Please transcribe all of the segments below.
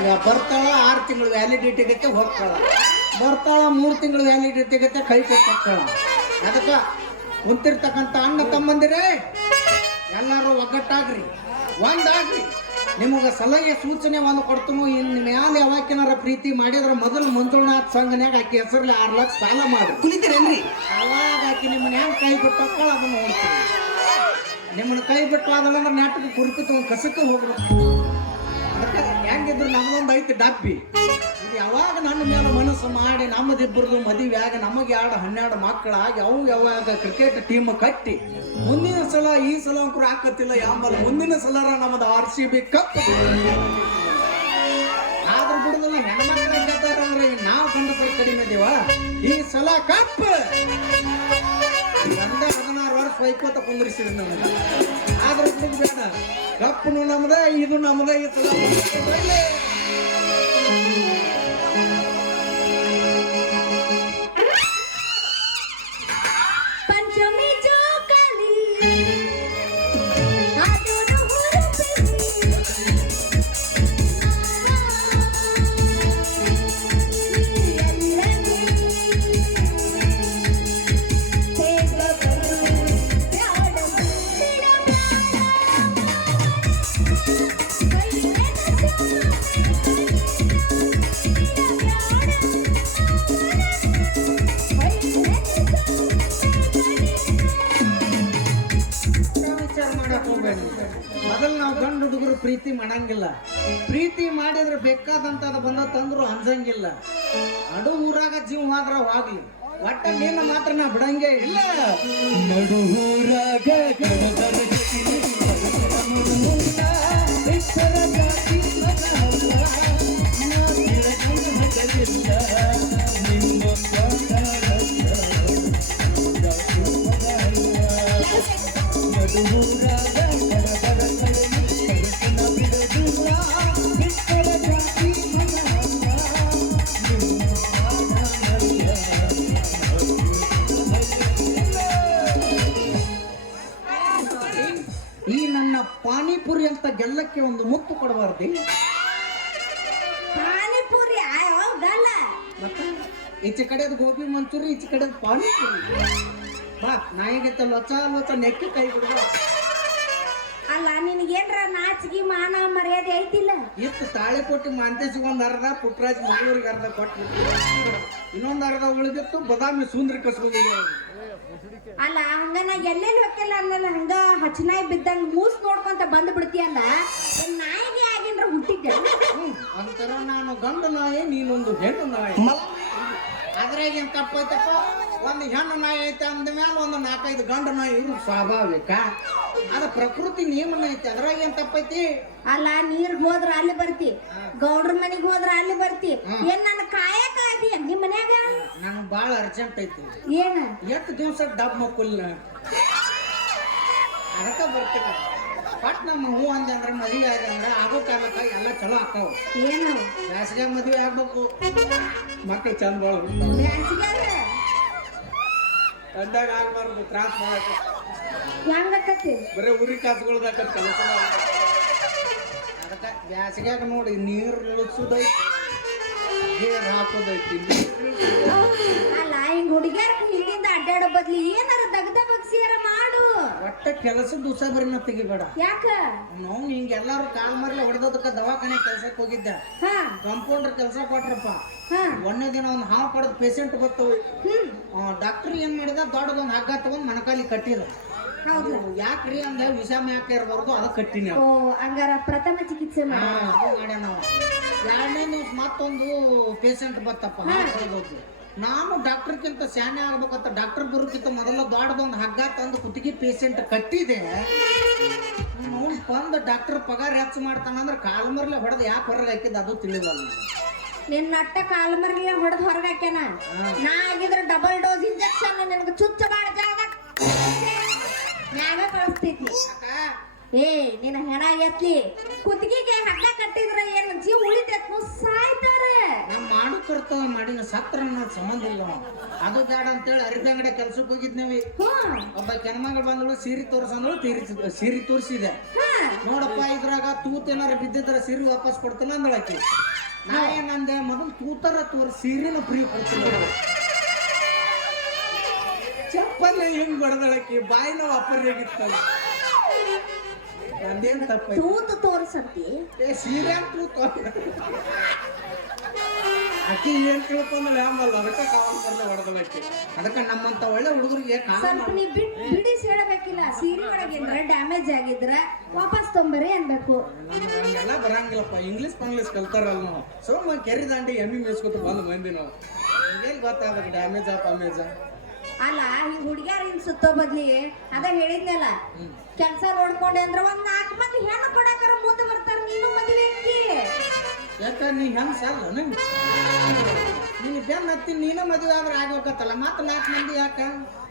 ಹಂಗ ಬರ್ತಾಳ ಆರು ತಿಂಗಳು ವ್ಯಾಲಿಡಿಟಿ ಆಗತ್ತೆ ಹೋಗ್ತಾಳ. ಬರ್ತಾಳ ಮೂರು ತಿಂಗಳು ವ್ಯಾಲಿಡಿಟಿ ಆಗತ್ತೆ ಕೈ ಕೊಟ್ಟು ಅದಕ್ಕ ಅದಕ್ಕೆ ಕುಂತಿರ್ತಕ್ಕಂಥ ಅಣ್ಣ ತಮ್ಮಂದಿರೇ ಎಲ್ಲರೂ ಒಗ್ಗಟ್ಟಾಗ್ರಿ ಒಂದಾಗ್ರಿ. ನಿಮಗೆ ಸಲಹೆ ಸೂಚನೆ ಒಂದು ಕೊಡ್ತೀನಿ ಇನ್ನು ಮ್ಯಾಲ ಯಾವಾಕಿನಾರ ಪ್ರೀತಿ ಮಾಡಿದ್ರೆ ಮೊದಲು ಮಂಜುನಾಥ್ ಸಂಘನ್ಯಾಗ ಆಕೆ ಹೆಸರಲ್ಲಿ ಆರು ಲಕ್ಷ ಸಾಲ ಮಾಡಿ. ಕುಲಿತೀರೇನ್ರಿ ಅವಾಗ ಆಕೆ ನಿಮ್ಮನ್ನ ಹೆಂಗ್ ಕೈ ಬಿಟ್ಟು ಅದನ್ನ ನೋಡ್ತೀನಿ. ನಿಮ್ಮನ್ನ ಕೈ ಬಿಟ್ಟು ಆದಳಂದ್ರೆ ನಾಟಕ ಕುರುಕು ತಗೊಂಡು ಕಸಕ್ಕೆ ಹೋಗ್ಬೇಕು ಹೆಂಗಿದ್ರು ನಮ್ದೊಂದು ಐತಿ ಡಬ್ಬಿ. ಇದು ಯಾವಾಗ ನನ್ನ ಮೇಲೆ ಮನಸ್ಸು ಮಾಡಿ ನಮ್ಮದಿಬ್ಬರದು ಮದುವೆ ಆಗಿ ನಮಗೆ ಎರಡು ಹನ್ನೆರಡು ಮಕ್ಕಳಾಗಿ, ಅವು ಯಾವಾಗ ಕ್ರಿಕೆಟ್ ಟೀಮ್ ಕಟ್ಟಿ, ಮುಂದಿನ ಸಲ ಈ ಸಲ ಅಂಕರು ಹಾಕತ್ತಿಲ್ಲ ಯಾಂಬಲ್, ಮುಂದಿನ ಸಲ ನಮ್ಮದು ಆರ್ ಸಿ ಬಿ ಕಪ್ ಆದ್ರೂ ಬಿಡುದಿಲ್ಲ, ಹೆಣ್ಮಕ್ಳ ನಾವು ಗಂಡಸರು ಕಡಿಮೆ ಇದೀವ. ಈ ಸಲ ಕಪ್ ಒಂದ ಹದಿನಾರು ವರ್ಷ ವೈಕೋತ ಕುಂದ್ರಿಸಿದ್ರಿ ನಮಗೆ. ಆದ್ರೂ ಬೇಡ. ಕಪ್ಪನು ನಮ್ದ ಇದು ನಮ್ದೇ ಈ ಹೋಗ್ಬೇಡಿ ಮೊದಲು ನಾವು ಗಂಡು ಹುಡುಗರು ಪ್ರೀತಿ ಮಾಡಂಗಿಲ್ಲ. ಪ್ರೀತಿ ಮಾಡಿದ್ರೆ ಬೇಕಾದಂತ ಬಂದ ತಂದ್ರು ಅನ್ಸಂಗಿಲ್ಲ. ಅಡು ಊರಾಗ ಜೀವ ಮಾತ್ರ ಹೋಗ್ಲಿ. ಒಟ್ಟ ನೀನು ಮಾತ್ರ ನಾ ಬಿಡಂಗೆ ಇಲ್ಲ. ನಡು ಈಚೆ ಕಡೆದು ಗೋಬಿ ಮಂಚೂರಿ ಈಚೆ ಕಡೆದು ಪಾನಿಪುರಿ. ಬಾ ನಾಯಿಗೆ ಲೊಚ ಲೊಚ ನೆಕ್ಕಿ ಕೈ ಬಿಡುವ ಅಲ್ಲ ನಿನಗೇನ್ರ ನಾಚಿಗೆ ಮಾನ ಮರ್ಯಾದೆ ಐತಿಲ್ಲ? ಇತ್ತು ತಾಳೆ ಕೊಟ್ಟು ಮಾಂತೇಶಿಗೆ ಒಂದು ಅರ್ಧ ಪುಟ್ರಾಜ್ ಮಂಗಳೂರಿಗೆ ಅರ್ಧ ಕೊಟ್ಬಿಟ್ಟು ಇನ್ನೊಂದು ಅರ್ಧ ಉಳಿದಿತ್ತು ಬದಾಮಿ ಸುಂದ್ರ ಕಸ್ಕೊಂಡಿಲ್ಲ ಅಲ್ಲ ಹಂಗ ನಾ ಎಲ್ಲೆಲ್ಲಿ ಹೋಗಿಲ್ಲ ಅಂದಲ್ಲ ಹಂಗ ಹಚ್ಚನಾಯಿ ಬಿದ್ದಂಗ ಮೂಸ್ ನೋಡ್ಕೊಂತ ಬಂದ್ ಬಿಡ್ತೀಯಲ್ಲ? ನಾಯಿಗೆ ಆಗಿನ್ರ ಹುಟ್ಟಿದ್ದೆ. ಅಂತರ ನಾನು ಗಂಡು ನಾಯಿ ನೀನೊಂದು ಹೆಣ್ಣು ನಾಯಿ. ಅದ್ರಾಗ ಏನ್ ತಪ್ಪೈತಪ್ಪ ಒಂದು ಹೆಣ್ಣು ನಾಯಿ ಐತೆ ಅಂದ ಮೇಲೆ ಒಂದು ನಾಲ್ಕೈದು ಗಂಡು ನಾಯಿ ಇರು ಸ್ವಾಭಾವಿಕ. ಅದ ಪ್ರಕೃತಿ ನಿಯಮನ ಐತೆ. ಅದ್ರಾಗ ಏನ್ ತಪ್ಪೈತಿ ಅಲ್ಲ ನೀರ್ ಹೋದ್ರ ಅಲ್ಲಿ ಬರ್ತಿ. ಗೌಡ್ರ ಮನೆಗೆ ಹೋದ್ರ ಅಲ್ಲಿ ಬರ್ತಿ. ಏನ್ ನನ್ನ ಕಾಯಕ ಅದಿ ನಿಮ್ ಮನ್ಯಾಗ? ನಂಗೆ ಬಾಳ ಅರ್ಜೆಂಟ್ ಐತಿ. ಏನ? ಎಷ್ಟು ದಿವಸ ಡಬ್ ಮಕ್ಕಳ ಅದಕ್ಕ ಬರ್ತೀನಿ. ಪಟ್ ನಮ್ಮ ಹೂ ಅಂದೆ ಅಂದ್ರೆ ಮದುವೆ ಆದ ಅಂದ್ರೆ ಆಗೋ ಕಾಲಕ್ಕ ಎಲ್ಲ ಚಲೋ ಆಕಾವ ಏನು? ಬ್ಯಾಸಿಗೆ ಮದುವೆ ಆಗ್ಬೇಕು. ಮಕ್ಕಳು ಚಂದ ಬ್ಯಾಸಿಗ್ಯಾಗ? ಅಂದಾಗ ಆಗ್ಬಾರ್ದು ತ್ರಾಸ ಮಾಡಕ್ಕೆ ಹೆಂಗಕ್ಕತಿ ಬರೀ ಉರಿ ಕಾಸುಗಳ್ದಾಕ ಕೆಲಸ ಅದಕ್ಕೆ ಬ್ಯಾಸಿಗ್ಯಾಗ ನೋಡಿ ನೀರು ಇಳಿಸೋದೈತಿ ನೀರು ಹಾಕೋದೈತಿ. ಹಿಂಗ್ ಹುಡುಗ್ಯಾರ ಹಿಂದಿಂದ ಅಡ್ಡಾಡೋ ಬದ್ಲಿ ಏನಾರ ದಗ್ದ ಬಗ್ಸಿಯಾರ ಮಾಡು. ಒಟ್ಟ ಕೆಲಸದ ಉಸಾಬರಿನ ತೆಗಿಬೇಡ. ಯಾಕ? ನಾವು ಹಿಂಗ ಎಲ್ಲಾರು ಕಾಲ್ ಮರ್ಲೆ ಹೊಡೆದದಕ್ಕೆ ದವಾಖಾನೆ ಕೆಲ್ಸಕ್ಕೆ ಹೋಗಿದ್ದೆ. ಹಾ. ಕಂಪೌಂಡರ್ ಕೆಲಸ ಕೊಟ್ರಪ್ಪ. ಹಾ. ಒಂದನೇ ದಿನ ಒಂದು ಹಾವು ಕಡದ ಪೇಷಂಟ್ ಬರ್ತವೆ ಹ್ಮ್. ಡಾಕ್ಟರ್ ಏನ್ ಮಾಡಿದ? ದೊಡ್ಡದೊಂದು ಹಗ್ಗ ತಗೊಂಡ್ ಮನಕಾಲಿ ಕಟ್ಟಿದ. ಹೌದು. ಯಾಕ್ರಿ ಅಂದ್ರೆ ವಿಷಮ ಯಾಕೆ ಇರಬಾರ್ದು ಅದ ಕಟ್ಟಿನಿ ಓ ಹಂಗಾರ ಪ್ರಥಮ ಚಿಕಿತ್ಸೆ ಹಾ, ಮಾಡ. ಅದು ಮಾಡ್ಯಾನ ನಾವು ಎರಡನೇ ದಿವ್ಸ ಮತ್ತೊಂದು ಪೇಷಂಟ್ ಹಾಸ್ಪಿಟಲ್ಗೆ. ನಾನು ಡಾಕ್ಟರ್ಕ್ಕಿಂತ ಶಾನೆ ಆಗ್ಬೇಕಂತ ಡಾಕ್ಟರ್ ಬರೋಕ್ಕಿಂತ ಮೊದಲು ದೊಡ್ಡದೊಂದು ಹಗ್ಗ ತಂದು ಕುತ್ತಿಗೆ ಪೇಷಂಟ್ ಕಟ್ಟಿದೆ. ಅವ್ನು ಬಂದು ಡಾಕ್ಟರ್ ಪಗಾರ ಹೆಚ್ಚು ಮಾಡ್ತಾನಂದ್ರೆ ಕಾಲ್ಮರ್ಲೆ ಹೊಡೆದು ಯಾಕೆ ಹೊರಗೆ ಹಾಕಿದ್ದು ಅದು ತಿಳಿದಲ್ಲ ನಿನ್ನ ಅಟ್ಟ ಕಾಲ್ ಹೊಡೆದು ಹೊರಗೆ ಹಾಕ್ಯಾನಾ? ಹಾಕ್ಯಾನ ನಾ ಆಗಿದ್ರೆ ಡಬಲ್ ಡೋಸ್ ಇಂಜೆಕ್ಷನ್ ನಿನಗೆ ಚುಚ್ಚ ಬಾಳ ಜಾಗ ಮ್ಯಾಗ ಕಳಿಸ್ತೈತಿ. ಏ ನಿನ್ನ ಹೆಣ ಎತ್ಲಿ. ಕುತ್ತಿಗೆಗೆ ಹಗ್ಗ ಕಟ್ಟಿದ್ರೆ ಏನು ಜೀವ ಉಳಿತೈತ್ ಸಾಯ್ತಾರ. ನಮ್ಮ ಮಾಡು ಕರ್ತವ್ಯ ಮಾಡಿನ ಸತ್ರ ಅನ್ನೋದು ಸಂಬಂಧ ಇಲ್ಲ. ಅದು ಬೇಡ ಅಂತೇಳಿ ಅರಿದಂಗಡೆ ಅಂಗಡಿ ಕೆಲ್ಸಕ್ಕೆ ಹೋಗಿದ್ನವಿ. ಒಬ್ಬ ಕೆನಮಗಳು ಬಂದಳು ಸೀರೆ ತೋರ್ಸಂದಳು ತೀರಿ ಸೀರೆ ತೋರಿಸಿದೆ. ನೋಡಪ್ಪ ಇದ್ರಾಗ ತೂತ ಏನಾರ ಬಿದ್ದಿದ್ರೆ ಸೀರೆ ವಾಪಸ್ ಕೊಡ್ತಿಲ್ಲ ಅಂದಳಕಿ ನಾ ಏನಂದೆ ಮೊದಲು ತೂತರ ತೋರಿ ಸೀರೆನ ಫ್ರೀ ಕೊಡ್ತೀನಿ ಚಪ್ಪಲ್ಲ ಹೆಂಗ್ ಬಡದಳಕಿ ಬಾಯಿನ ವಾಪರ್ಯಾಗಿತ್ತಲ್ಲ. ನಂದೇನ್ ತಪ್ಪ ತೂತು ತೋರ್ಸಂತಿ? ಏ ಸೀರೆ ತೂತು ಆಕಿ ಏನ್ ತಿಳ್ಕೊಂಡಳ ಆಮಲ್ಲ ಅದಕ್ಕೆ ಕಾವಲ್ ಬರ್ಲ ಹೊಡೆದಳಕಿ ಅದಕ್ಕೆ ನಮ್ಮಂತ ಒಳ್ಳೆ ಹುಡುಗರಿಗೆ ಸ್ವಲ್ಪ ನೀ ಬಿಟ್ ಬಿಡಿಸಿ ಹೇಳಬೇಕಿಲ್ಲ ಸೀರೆ ಒಳಗೆ ಏನ್ರ ಡ್ಯಾಮೇಜ್ ಆಗಿದ್ರೆ ವಾಪಸ್ ತೊಂಬರಿ ಅನ್ಬೇಕು. ಎಲ್ಲ ಬರಂಗಿಲ್ಲಪ್ಪ ಇಂಗ್ಲೀಷ್ ಪಂಗ್ಲೀಷ್ ಕಲ್ತಾರಲ್ಲ ನಾವು. ಸುಮ್ಮ ಕೆರಿ ದಾಂಡಿ ಎಮ್ಮಿ ಮೇಸ್ಕೊತ ಬಂದು ಮಂದಿ ನಾವು. ಏನ್ ಗೊತ್ತಾಗ ಡ್ಯಾಮೇಜ್ ಪಮೇಜ ಅಲ್ಲ ಹಿಂಗ್ ಹುಡುಗ್ಯಾರ ಹಿಂಗ್ ಸುತ್ತೋ ಬದ್ಲಿ ಅದ ಹೇಳಿದ್ನಲ್ಲ ಕೆಲ್ಸ ನೋಡ್ಕೊಂಡೆ ಅಂದ್ರ ಒಂದ್ ನಾಲ್ಕು ಮಂದಿ ಹೆಣ್ಣು ಕೊಡಕರ ಮುಂದೆ ಬರ್ತಾರ ನೀನು ಮದುವೆ ಅಕ್ಕಿ. ಯಾಕ ನೀ ಹೆಂಗ್ ಸಲ್ಲ ನಿನ್ನ ಬೆನ್ನ ಹತ್ತಿ ನೀನ ಮದುವೆ ಆದ್ರೆ ಆಗ್ಬೇಕತ್ತಲ್ಲ ಮತ್ತ ನಾಲ್ಕು ಮಂದಿ ಯಾಕ?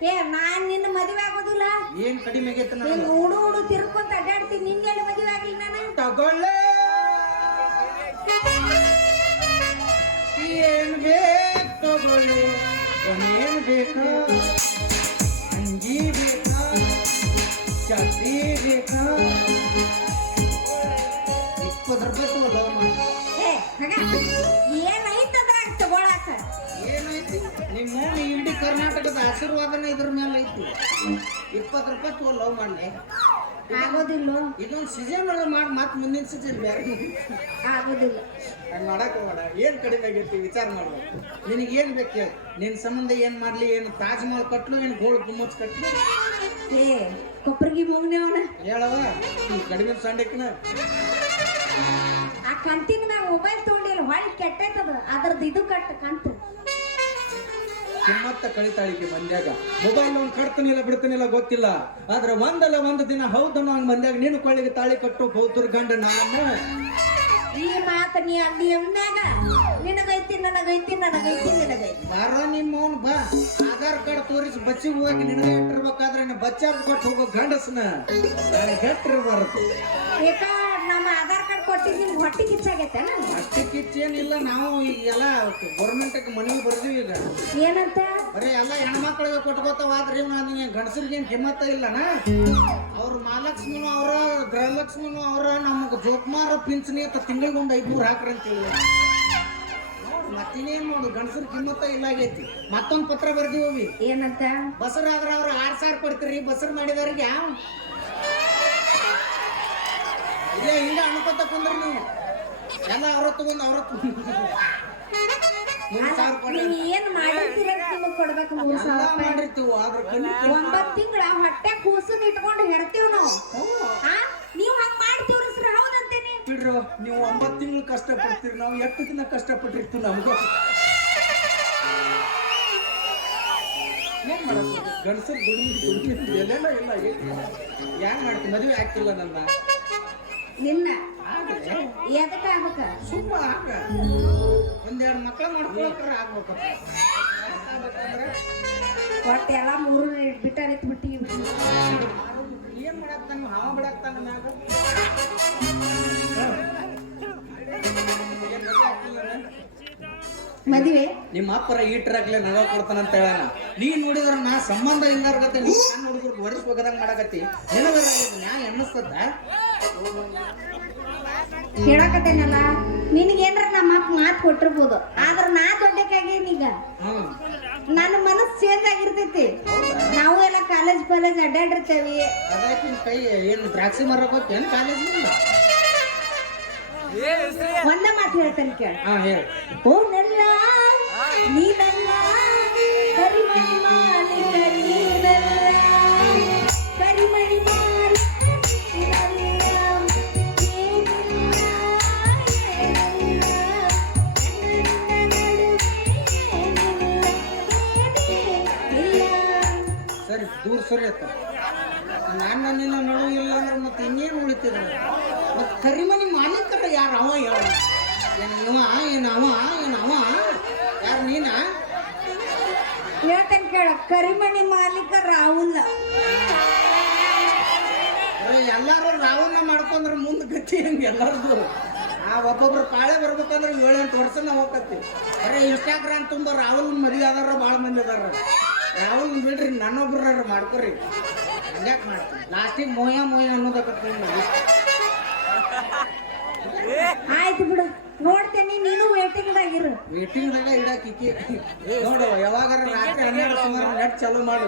ಏ ನಾನ್ ನಿನ್ನ ಮದುವೆ ಆಗೋದಿಲ್ಲ. ಏನ್ ಕಡಿಮೆ ಆಗೈತೆ ಹುಡು ನಾನು ಉಡು ಉಡು ತಿರ್ಕೊಂತ ಅಡ್ಡಾಡ್ತೀನಿ ನಿನ್ನೆಲ್ಲಿ ಮದುವೆ ಆಗ್ಲಿ ನಾನು? ತಗೊಳ್ಳೆ. ಏನ್ ಬೇಕು ತಗೊಳ್ಳಿ. ಏನ್ ಬೇಕಾ ಅಂಗಿ ಬೇಕಾ ಚಾಟಿ ಬೇಕಾ. ಇಪ್ಪತ್ತು ರೂಪಾಯಿ ತಗೊಳ್ಳ ಏ ಹಗ ಏನೈತಂದ್ರ ತಗೊಳಾಕ ಏನೈತಿ ನಿಮ್ಮ ಇಡೀ ಕರ್ನಾಟಕದ ಆಶೀರ್ವಾದನ ಇದ್ರ ಮೇಲೆ ಐತಿ. ಇಪ್ಪತ್ತು ರೂಪಾಯಿ ತಗೋ ಲವ್ ಮಾಡ್ಲಿ. ಆಗೋದಿಲ್ಲ. ಇದೊಂದು ಸೀಸನ್ ಒಳಗೆ ಮಾಡಿ ಮತ್ತೆ ಮುಂದಿನ ಸೀಸನ್ ಬೇರೆ. ಆಗೋದಿಲ್ಲ. ಹಂಗೆ ಮಾಡಕ್ ಹೋಗಬೇಡ. ಏನ್ ಕಡಿಮೆ ಆಗೈತಿ ವಿಚಾರ ಮಾಡ್ಬೇಕು ನಿನಗೆ ಏನು ಬೇಕು ಹೇಳಿ. ನಿನ್ನ ಸಂಬಂಧ ಏನು ಮಾಡಲಿ ಏನು ತಾಜ್ ಮಹಲ್ ಕಟ್ಲು ಏನು ಗೋಲ್ಡ್ ಗುಮ್ಮಚ್ ಕಟ್ಲು? ಏ ಕೊಪ್ಪರಿಗೆ ಮುಗ್ನೆ ಅವನ. ಹೇಳವ ಈ ಕಡಿಮೆ ಸಂಡಕ್ಕಿನ ಆ ಕಂತಿನ ಮ್ಯಾಗ ಮೊಬೈಲ್ ತೊಗೊಂಡಿಲ್ಲ ಹೊಳ್ಳಿ ಕೆಟ್ಟೈತದ. ಅದ್ರದ್ದು ಇದು ಕಟ್ ಕಂತು. ಕಿಮ್ಮತ್ತ ಕಳಿತಾಳಿಕೆ ಮಂದ್ಯಾಗ. ಮೊಬೈಲ್ ಒಂದು ಕಟ್ತಾನಿಲ್ಲ ಬಿಡ್ತಾನಿಲ್ಲ ಗೊತ್ತಿಲ್ಲ. ಆದ್ರೆ ಒಂದಲ್ಲ ಒಂದು ದಿನ ಹೌದನ್ನೋ ಹಂಗ ಮಂದ್ಯಾಗ ನೀನು ಕೊಳ್ಳಿಗೆ ತಾಳಿ ಕಟ್ಟು ಬೌದ್ಧರ ಗಂಡ ನಾನು. ಈ ಮಾತ ನೀ ಅಲ್ಲಿ ಅಂದಾಗ ನಿನಗೈತಿ ನನಗೈತಿ ನನಗೈತಿ ನಿನಗೈತಿ. ಬಾರ ನಿಮ್ಮ ಅವ್ನು ಬಾ. ಆಧಾರ್ ಕಾರ್ಡ್ ತೋರಿಸಿ ಬಚ್ಚಿಗೆ ಹೋಗಿ ನಿನಗೆ ಇಟ್ಟಿರ್ಬೇಕಾದ್ರೆ ಬಚ್ಚಾರ ಕೊಟ್ಟು ಹೋಗೋ ಗಂಡಸ್ನ. ನಾನು ಗಟ್ಟಿರ್ಬಾರದು ಕೊಟ್ಟಿದ್ ನಿಮ್ಗೆ ಹೊಟ್ಟೆ ಕಿಚ್ಚಾಗೈತೆ ಅಷ್ಟೇ ಕಿಚ್ಚೇನಿಲ್ಲ ನಾವು ಈಗೆಲ್ಲ ಗೌರ್ಮೆಂಟ್ಗೆ ಮನೆಗೆ ಬರ್ದೀವಿ ಈಗ. ಏನಂತ? ಬರೀ ಎಲ್ಲ ಹೆಣ್ಮಕ್ಳಿಗೆ ಕೊಟ್ಕೋತಾವಾದ್ರಿ ಅದನ್ನ ಗಂಡಸರಿಗೆ ಏನು ಕಿಮ್ಮತ್ತ ಇಲ್ಲನ? ಅವ್ರ ಮಹಾಲಕ್ಷ್ಮಿನೂ ಅವರ ಗೃಹಲಕ್ಷ್ಮಿನೂ ಅವರ ನಮಗೆ ಜೋಕುಮಾರ ಪಿಂಚಣಿ ಅಂತ ತಿಂಗಳಿಗೆ ಒಂದು ಐದ್ನೂರು ಹಾಕ್ರಿ ಅಂತೇಳಿ ಮತ್ತಿನೇನ್ ನೋಡು ಗಂಡಸರ ಕಿಮ್ಮತ್ತ ಇಲ್ಲ ಆಗೈತಿ ಮತ್ತೊಂದು ಪತ್ರ ಬರ್ದೀವಿ ಏನಂತ? ಬಸರಾದ್ರೆ ಅವ್ರು ಆರು ಸಾವಿರ ಕೊಡ್ತೀರಿ ಬಸರ್ ಮಾಡಿದವ್ರಿಗೆ. ಇಲ್ಲೇ ಹಿಂಗ ಅನ್ಕೊತ ಕುಂದ್ರಿ ನೀವು ಎಲ್ಲ ಅವ್ರ ತಗೊಂಡು ಅವ್ರ ನೀವು ಏನ್ ಮಾಡಿರ್ತೀರ ನಿಮಗ್ ಕೊಡ್ಬೇಕು ಮೂರ್ ಸಾವಿರ ಮಾಡಿರ್ತೀವಿ ಆದ್ರ ಕಲಿ ಒಂಬತ್ ತಿಂಗಳ ಹೊಟ್ಟೆ ಕೂಸನ್ ಇಟ್ಕೊಂಡು ಹೆಡ್ತೀವ್ ನಾವು ಆ ನೀವ್ ಹಂಗ್ ಮಾಡ್ತೀವ್ರಿ ಸರ್ ಹೌದಂತೇನೆ ಬಿಡ್ರು ನೀವು ಒಂಬತ್ತು ತಿಂಗಳು ಕಷ್ಟ ಪಡ್ತೀರಿ ನಾವು ಎಷ್ಟು ದಿನ ಕಷ್ಟ ಪಟ್ಟಿರ್ತೀವಿ ನಮ್ಗೆ ಏನ್ ಮಾಡೋದು ಗಂಡಸರು ದುಡಿಮೆ ದುಡಿಮೆ ಎಲ್ಲೆಲ್ಲ ಇಲ್ಲ ಯಾಕೆ ಮಾಡ್ತೀವಿ ಮದುವೆ ಆಗ್ತಿಲ್ಲ ನನ್ನ ನಿನ್ನ. ಎದಕ್ಕ ಆಗ್ಬೇಕ? ಸುಮ್ಮ ಆಗ. ಒಂದೆರಡು ಮಕ್ಳು ಮಾಡ್ಕೊಳಕ್ರ ಆಗ್ಬೇಕು. ಹೊಟ್ಟೆ ಎಲ್ಲ ಮೂರು ಬಿಟ್ಟಾರ ಬಿಟ್ಟಿ ಏನ್ ಮಾಡಾಕ್ತಾನ ಹಾವ ಬಿಡಾಕ್ತಾನ ಮ್ಯಾಗ? ಮದ್ವೆ ನಿಮ್ಮ ಅಪ್ಪರ ಈಟ್ರಾಗ್ಲೇ ನಗ ಕೊಡ್ತಾನಂತ ಹೇಳಣ ನೀ ನೋಡಿದ್ರ ನಾ ಸಂಬಂಧ ಇಂದ್ರ ನೀ ಸಣ್ಣ ಹುಡುಗರು ಒರೆಸ್ಬೇಕದಂಗ ಮಾಡಕತ್ತಿ. ನಿನಗರ ನ್ಯಾಯ ಅನ್ನಿಸ್ತದ ಹೇಳಕತ್ತೇನಲ್ಲ? ನಿನಗೇನ್ರ ನಮ್ಮ ಅಪ್ಪ ಮಾತು ಕೊಟ್ಟಿರ್ಬೋದು. ಆದ್ರ ನಾ ದೊಡ್ಡಕ್ಕಾಗೇನೀಗ ನನ್ನ ಮನಸ್ಸು ಚೇಂಜ್ ಆಗಿರ್ತೈತಿ. ನಾವು ಎಲ್ಲ ಕಾಲೇಜ್ ಕಾಲೇಜ್ ಅಡ್ಡಾಡಿರ್ತೇವಿ. ಕೈ ಏನು ದ್ರಾಕ್ಷಿ ಮರಕ್ ಕಾಲೇಜ್ ಒಂದ ಮಾತು ಹೇಳ್ತೇನೆ ಕೇಳ. ಹಾ ಹೇಳಿ. ಓ ನಲ್ಲ ನೀ ಕರಿಮಣಿ ಸರಿ ದೂರ ಸರಿ ನಾನು ನಿನ್ನ ನಡು ಇಲ್ಲ ಅಂದ್ರೆ ಮತ್ತೆ ಇನ್ನೇನು ಉಳಿತಿದ್ರು ಮತ್ತೆ ಕರಿಮನಿ ಮಾಲೀಕರ ಯಾರು? ಅವ ಹೇಳ. ಏನು ಇವ? ಏನು ಅವ? ಏನು ಅವ? ಯಾರು ನೀನಾ? ಹೇಳ್ತೇನೆ ಕೇಳ. ಕರಿಮಣಿ ಮಾಲೀಕ ರಾಹುಲ್. ಅರೆ ಎಲ್ಲಾರು ರಾಹುಲ್ನ ಮಾಡ್ಕೊಂಡ್ರೆ ಮುಂದೆ ಗತಿ ಹೆಂಗೆ ಎಲ್ಲರದು? ಆ ಒಬ್ಬೊಬ್ರು ಪಾಳೆ ಬರ್ಬೇಕಂದ್ರೆ ಏಳೆಂಟು ವರ್ಷನ ಹೋಗತ್ತಿ ಅರೆ ಇನ್ಸ್ಟಾಗ್ರಾಮ್ ತುಂಬ ರಾಹುಲ್ ಮದುವೆ ಅದಾರ ಭಾಳ ಮಂದಿ ಅದಾರ. ರಾಹುಲ್ ಬಿಡ್ರಿ ನನ್ನೊಬ್ರು ಮಾಡ್ಕೊರಿ. ಹಂಗ್ಯಾಕೆ ಮಾಡ್ತೀನಿ? ಲಾಸ್ಟಿಗೆ ಮೋಯ ಮೋಯ ಅನ್ನೋದಕ್ಕೆ ಆಯ್ತು ಬಿಡು. ನೋಡ್ತೇನೆ ನೀನು ವೇಟಿಂಗ್ದಾಗಿರು ವೇಟಿಂಗ್ದಾಗ ಇಡಾಕ ಇಕ್ಕಿ ನೋಡು ಯಾವಾಗಾರ ರಾತ್ರಿ ಹನ್ನೆರಡು ಸುಮಾರು ನೆಟ್ ಚಾಲೂ ಮಾಡು.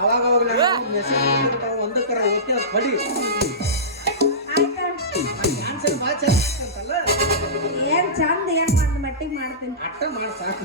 ಅವಾಗ ಅವಾಗ ನಾನು ಮೆಸೇಜ್ ಒಂದಕ್ಕರ ಓಕೆ ಬಡಿ. ಡ್ಯಾನ್ಸ್ ಭಾಳ ಚಂದ ಅಂತಲ್ಲ ಏನ್ ಚಂದ ಏನ್ ಒಂದ್ ಮಟ್ಟಿಗೆ ಮಾಡ್ತೀನಿ. ಅಟ್ಟ ಮಾಡಿ ಸಾಕು.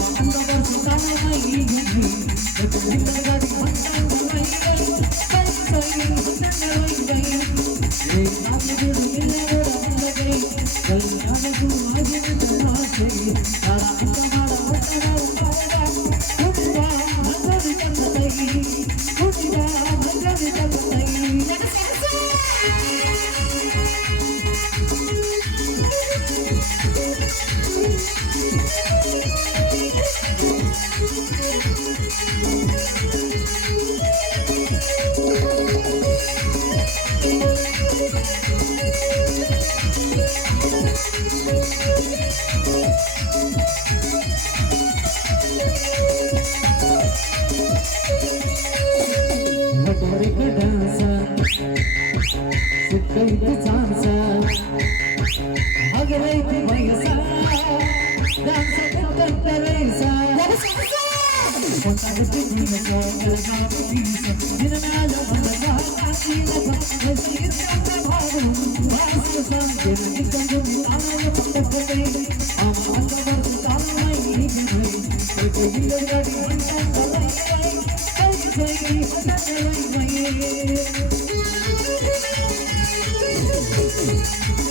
Let us dance. ಸಿಕ್ಕೈತೆ ಚಾನ್ಸ ಹಗಲೈತಿ ವಯಸ್ಸ ಡ್ಯಾನ್ಸ ಕಟ್ಟ ರೈಸ ಕೊಂಡಾಗತ್ತೆ ಕುಣಿಸ Música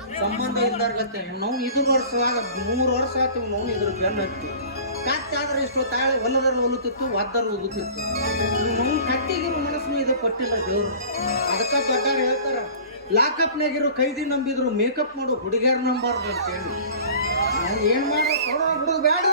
ಸಂಬಂಧ ಇದ್ದಾರ್ಗತ್ತೆ ನಾವು ಇದ್ರ ವರ್ಷ ಮೂರು ವರ್ಷ ಆಯ್ತು ನಾವು ಇದ್ರ ಬೆನ್ನು ಹತ್ತಿ. ಕತ್ತೆ ಆದ್ರೆ ಇಷ್ಟು ತಾಳೆ ಹೊಲದಲ್ಲಿ ಹೊಲುತ್ತಿತ್ತು ಒದ್ದರ ಒದುತ್ತಿತ್ತು ನಾವು ಕಟ್ಟಿಗಿರು ಮನಸ್ಸು ಇದು ಕೊಟ್ಟಿಲ್ಲ ದೇವರು. ಅದಕ್ಕೆ ದೊಡ್ಡವ್ರು ಹೇಳ್ತಾರ, ಲಾಕಪ್ನಾಗಿರೋ ಕೈದಿ ನಂಬಿದ್ರು, ಮೇಕಪ್ ಮಾಡು ಹುಡುಗಿಯರು ನಂಬಾರ್ದು ಅಂತೇಳಿ. ಏನ್ ಮಾಡೋ ಕೊಡೋ, ಬಿಡೋದು ಬೇಡ